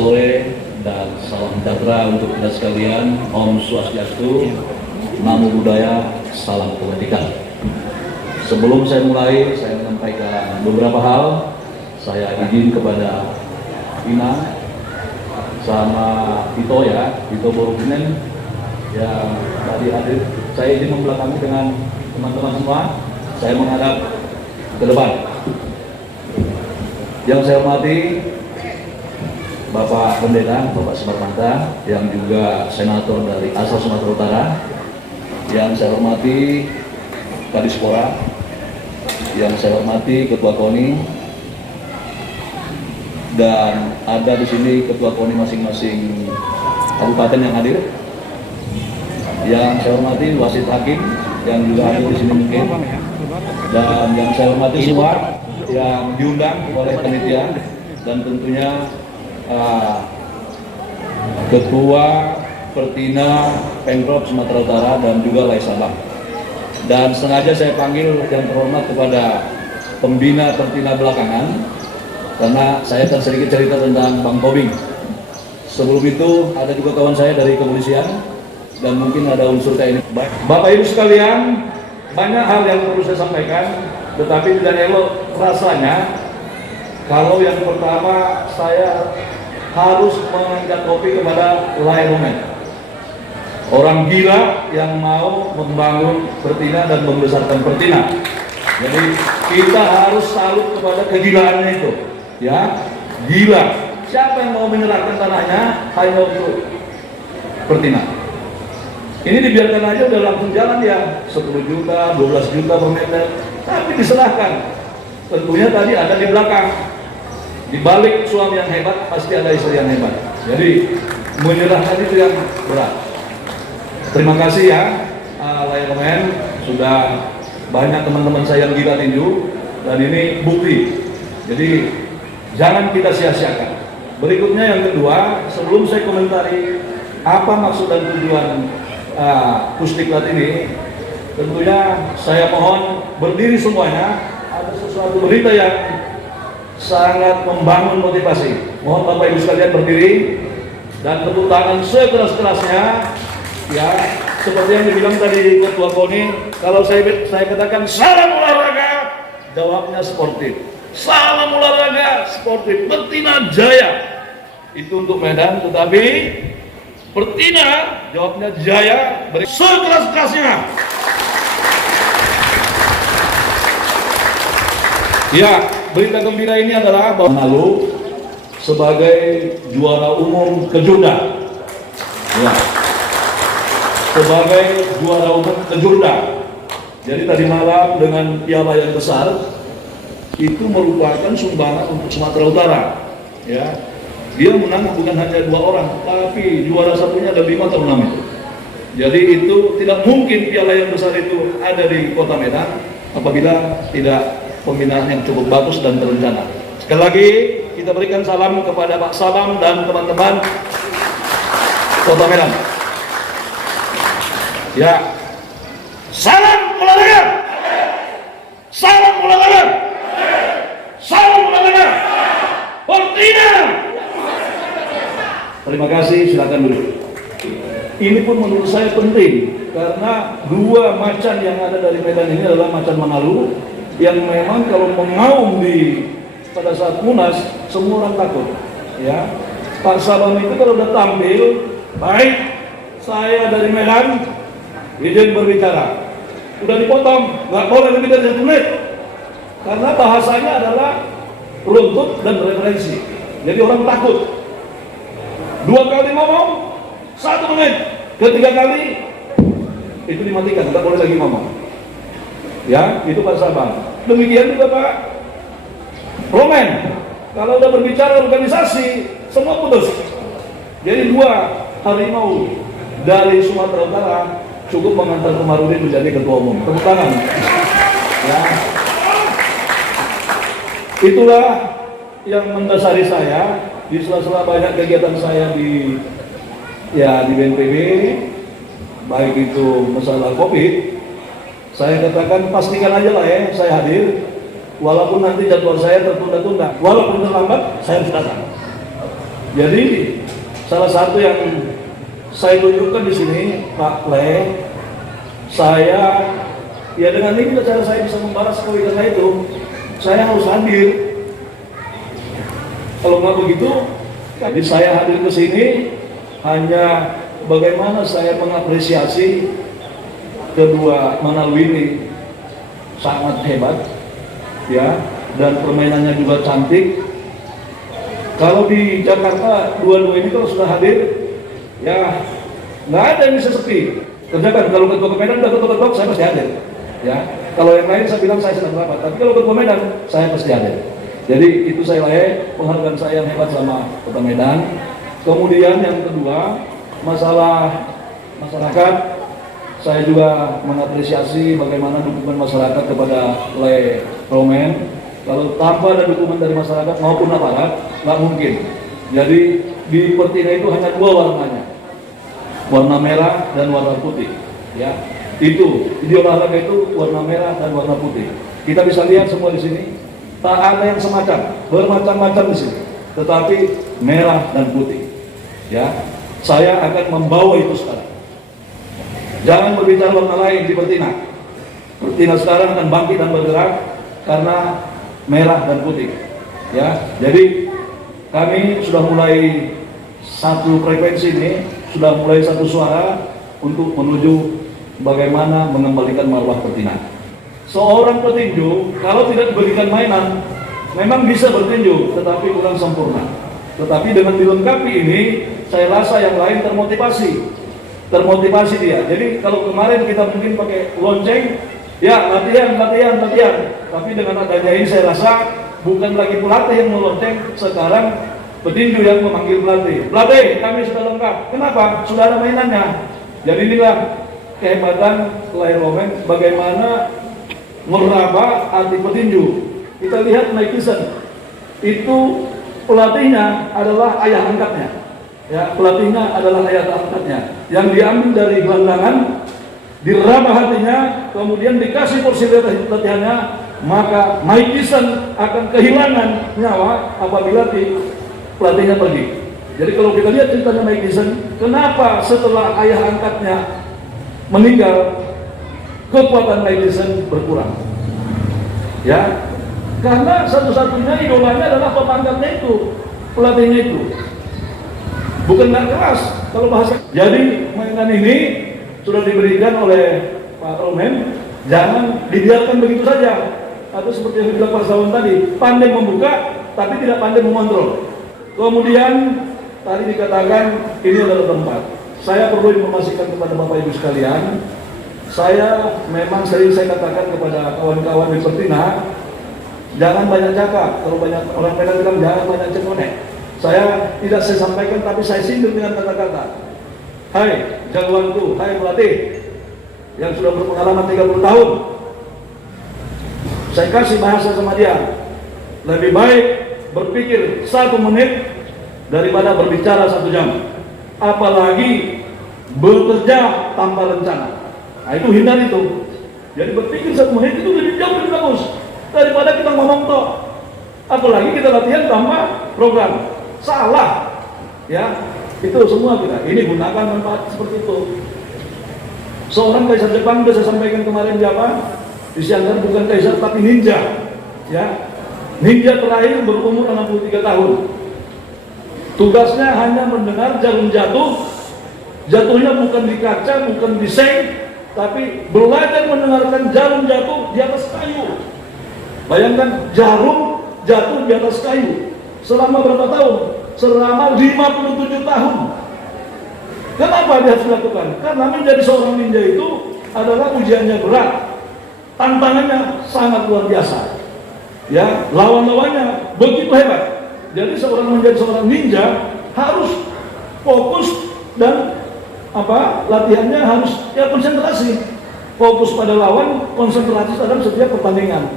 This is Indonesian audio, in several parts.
sore dan salam sejahtera untuk kita sekalian. Om Swastiastu, Namo Buddhaya, salam kebajikan. Sebelum saya mulai, saya menyampaikan beberapa hal. Saya izin kepada Ina sama Tito Tito Borukinen yang tadi hadir. Saya izin membelakangi dengan teman-teman semua. Saya menghadap ke depan. Yang saya hormati Bapak Pendeta, Bapak Sumarmanta, yang juga senator dari asal Sumatera Utara. Yang saya hormati Kadispora, yang saya hormati Ketua KONI, dan ada di sini Ketua KONI masing-masing kabupaten yang hadir. Yang saya hormati wasit hakim yang juga hadir di sini mungkin, dan yang saya hormati semua yang diundang oleh panitia, dan tentunya Ketua Pertina Pemprov Sumatera Utara dan juga Lai Sabang. Dan sengaja saya panggil yang terhormat kepada pembina Pertina belakangan, karena saya akan sedikit cerita tentang Bang Tobing. Sebelum itu ada juga kawan saya dari kepolisian dan mungkin ada unsur TNI. Bapak Ibu sekalian, banyak hal yang perlu saya sampaikan, tetapi tidak elok rasanya kalau yang pertama saya harus mengangkat topi kepada Lai Romen, orang gila yang mau membangun Pertina dan membesarkan Pertina. Jadi kita harus salut kepada kegilaannya itu, ya, gila. Siapa yang mau menyerahkan tanahnya hanya untuk Pertina? Ini dibiarkan aja udah langsung jalan ya, 10 juta, 12 juta per meter, tapi diserahkan. Tentunya tadi ada di belakang. Di balik suami yang hebat pasti ada istri yang hebat. Jadi menyerahkan itu yang berat. Terima kasih ya Lai Romen, sudah banyak teman-teman saya yang gila tinju, dan ini bukti. Jadi jangan kita sia-siakan. Berikutnya yang kedua, sebelum saya komentari apa maksud dan tujuan Pusdiklat ini, tentunya saya mohon berdiri semuanya. Ada sesuatu berita yang sangat membangun motivasi. Mohon Bapak Ibu sekalian berdiri dan tepuk tangan sekeras-kerasnya, ya, seperti yang dibilang tadi Ketua KONI. Kalau saya katakan salam olahraga, jawabnya sportif. Salam olahraga sportif Pertina Jaya, itu untuk Medan, tetapi Pertina jawabnya Jaya, beri sekeras-kerasnya. Ya, berita gembira ini adalah bahwa Nalu sebagai juara umum Kejurda, ya, sebagai juara umum Kejurda. Jadi tadi malam dengan piala yang besar itu merupakan sumbangan untuk Sumatera Utara, ya. Dia menang bukan hanya 2 orang, tapi juara satunya ada 5 atau 6 itu. Jadi itu tidak mungkin piala yang besar itu ada di Kota Medan apabila tidak pembinaan yang cukup bagus dan terencana. Sekali lagi kita berikan salam kepada Pak Sabam dan teman-teman Kota Medan. Ya, salam olahraga, salam olahraga, salam olahraga, Pertina. Terima kasih, silakan dulu. Ini pun menurut saya penting karena 2 macan yang ada dari Medan ini adalah macan Manado, yang memang kalau mengaum pada saat Munas semua orang takut, ya. Pak Sabam itu kalau udah tampil, baik, saya dari Medan, izin berbicara, udah dipotong, nggak boleh lebih dari 1 menit, karena bahasanya adalah runtut dan referensi, jadi orang takut. 2 kali ngomong 1 menit, ketiga kali itu dimatikan, nggak boleh lagi ngomong, ya. Itu Pak Sabam. Demikian juga Pak Romen, kalau udah berbicara organisasi semua putus. Jadi 2 harimau dari Sumatera Utara cukup mengantar Komarudin menjadi ketua umum. Tepuk tangan, ya. Itulah yang mendasari saya di sela-sela banyak kegiatan saya di BNPB, baik itu masalah COVID. Saya katakan pastikan aja lah ya, saya hadir, walaupun nanti jadwal saya tertunda-tunda, walaupun terlambat, saya harus datang. Jadi salah satu yang saya tunjukkan di sini, Pak Le, saya ya dengan ini cara saya bisa membalas koi karena itu saya harus hadir. Kalau nggak begitu, jadi saya hadir ke sini hanya bagaimana saya mengapresiasi kedua Manado ini sangat hebat, ya, dan permainannya juga cantik. Kalau di Jakarta dua-dua ini kalau sudah hadir, ya nggak ada yang bisa sepi. Kerjakan kalau ketua Medan udah ketua saya pasti hadir. Ya, kalau yang lain saya bilang saya sedang rapat, tapi kalau ketua Medan saya pasti hadir. Jadi itu saya penghargaan saya yang hebat sama Kota Medan. Kemudian yang kedua, masalah masyarakat, saya juga mengapresiasi bagaimana dukungan masyarakat kepada Le Romen. Kalau tanpa ada dukungan dari masyarakat maupun aparat, nggak mungkin. Jadi di Pertina itu hanya dua warnanya, warna merah dan warna putih. Ya, itu di olahraga itu warna merah dan warna putih. Kita bisa lihat semua di sini, tak ada yang semacam, bermacam-macam di sini, tetapi merah dan putih. Ya, saya akan membawa itu sekarang. Jangan berbicara warna lain di Pertina. Pertina sekarang akan bangkit dan bergerak karena merah dan putih. Ya, jadi kami sudah mulai satu frekuensi ini, sudah mulai satu suara untuk menuju bagaimana mengembalikan marwah Pertina. Seorang petinju kalau tidak diberikan mainan memang bisa bertinju tetapi kurang sempurna. Tetapi dengan dilengkapi ini saya rasa yang lain termotivasi dia. Jadi kalau kemarin kita mungkin pakai lonceng, ya latihan. Tapi dengan adanya ini saya rasa bukan lagi pelatih yang melonceng, sekarang petinju yang memanggil pelatih. Pelatih, kami sudah lengkap. Kenapa? Sudah ada mainannya. Jadi inilah kehebatan Le Romen, bagaimana meraba arti petinju. Kita lihat Mike Tyson, itu pelatihnya adalah ayah angkatnya. Ya, pelatihnya adalah ayah angkatnya. Yang diambil dari gelandangan, diraba hatinya, kemudian dikasih porsi latihannya, maka Mike Tyson akan kehilangan nyawa apabila pelatihnya pergi. Jadi kalau kita lihat ceritanya Mike Tyson, kenapa setelah ayah angkatnya meninggal, kekuatan Mike Tyson berkurang? Ya, karena satu-satunya idolanya adalah pemangkatnya itu, pelatihnya itu. Bukan nggak keras kalau bahasa. Jadi mainan ini sudah diberikan oleh Pak Romen, jangan dibiarkan begitu saja. Atau seperti yang dibilang Pak Sawan tadi, pandai membuka tapi tidak pandai mengontrol. Kemudian tadi dikatakan ini adalah tempat. Saya perlu informasikan kepada Bapak Ibu sekalian, saya memang sering saya katakan kepada kawan-kawan di Pertina, jangan banyak cakap. Kalau banyak orang Medan bilang jangan banyak cekonek. Saya tidak saya sampaikan tapi saya sindir dengan kata-kata. Hai jagoanku, hai pelatih yang sudah berpengalaman 30 tahun. Saya kasih bahasa sama dia, lebih baik berpikir 1 menit daripada berbicara 1 jam. Apalagi bekerja tanpa rencana. Nah itu hindari itu. Jadi berpikir 1 menit itu lebih jauh lebih bagus daripada kita ngomong toh. Apalagi kita latihan tanpa program. Salah. Ya, itu semua kita. Ini gunakan manfaat seperti itu. Seorang kaisar Jepang sudah saya sampaikan kemarin siapa? Disiangkan bukan kaisar tapi ninja. Ya. Ninja terakhir berumur 63 tahun. Tugasnya hanya mendengar jarum jatuh. Jatuhnya bukan di kaca, bukan di seng, tapi belajar mendengarkan jarum jatuh di atas kayu. Bayangkan jarum jatuh di atas kayu. Selama berapa tahun? Selama 57 tahun. Kenapa dia harus lakukan? Karena menjadi seorang ninja itu adalah ujiannya berat. Tantangannya sangat luar biasa. Ya, lawan-lawannya begitu hebat. Jadi menjadi seorang ninja harus fokus dan latihannya harus konsentrasi. Fokus pada lawan, konsentrasi dalam setiap pertandingan.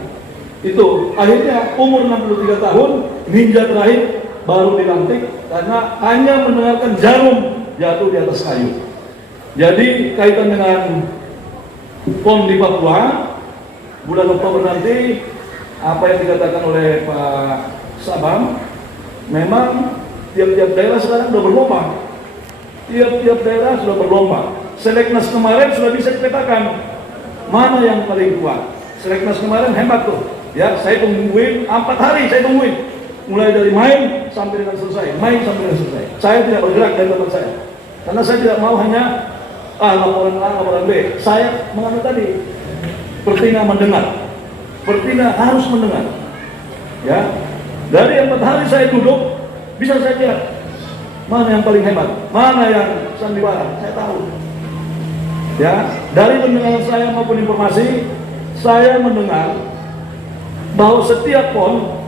Itu akhirnya umur 63 tahun ninja terakhir baru dilantik karena hanya mendengarkan jarum jatuh di atas kayu. Jadi kaitan dengan PON di Papua bulan Oktober nanti, apa yang dikatakan oleh Pak Sabam, memang tiap-tiap daerah sekarang sudah berlomba. Tiap-tiap daerah sudah berlomba. Seleknas kemarin sudah bisa dipetakan mana yang paling kuat. Seleknas kemarin hebat tuh. Ya, saya tungguin 4 hari, saya tungguin. Mulai dari main sampai dengan selesai, main sampai dengan selesai. Saya tidak bergerak dari tempat saya. Karena saya tidak mau hanya laporan A, laporan B. Saya mengambil tadi. Pertina mendengar. Pertina harus mendengar. Ya. Dari 4 hari saya duduk, bisa saya lihat mana yang paling hebat, mana yang sandiwara, saya tahu. Ya, dari pendengaran saya maupun informasi, saya mendengar bahwa setiap pon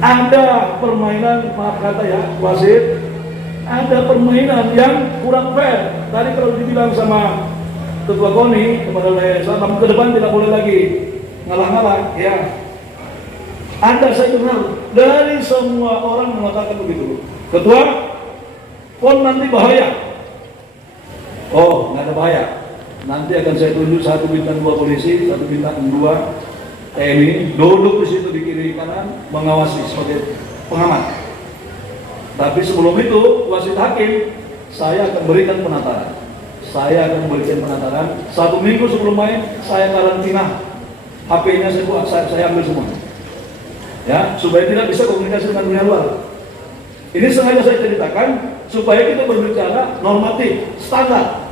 ada permainan, maaf kata ya, wasit, ada permainan yang kurang fair. Tadi kalau dibilang sama Ketua KONI kepada saya, ke depan tidak boleh lagi ngalah-ngalah, ya. Anda saya dengar dari semua orang mengatakan begitu. Ketua, pon nanti bahaya. Oh, nggak ada bahaya. Nanti akan saya tunjuk 1 bintang 2 polisi, 1 bintang 2 TNI duduk di situ di kiri kanan mengawasi sebagai pengamat. Tapi sebelum itu wasit hakim, saya akan berikan penataran. Saya akan berikan penataran 1 minggu sebelum main, saya karantina. HP-nya saya buat, saya ambil semua. Ya, supaya tidak bisa komunikasi dengan dunia luar. Ini sengaja saya ceritakan supaya kita berbicara normatif, standar.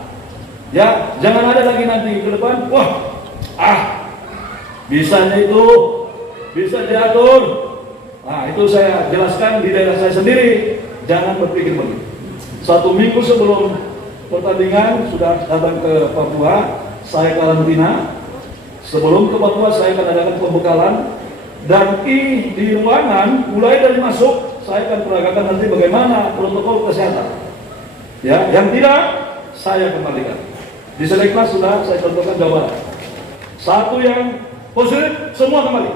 Ya, jangan ada lagi nanti ke depan, wah, bisanya itu bisa diatur. Nah, itu saya jelaskan di daerah saya sendiri. Jangan berpikir begitu. 1 minggu sebelum pertandingan sudah datang ke Papua, saya karantina. Sebelum ke Papua saya akan adakan pembekalan. Dan di ruangan, mulai dari masuk, saya akan peragakan nanti bagaimana protokol kesehatan. Ya, yang tidak, saya kembalikan. Di Seleknas sudah saya contohkan Jawa Barat. 1 yang positif, semua kembali.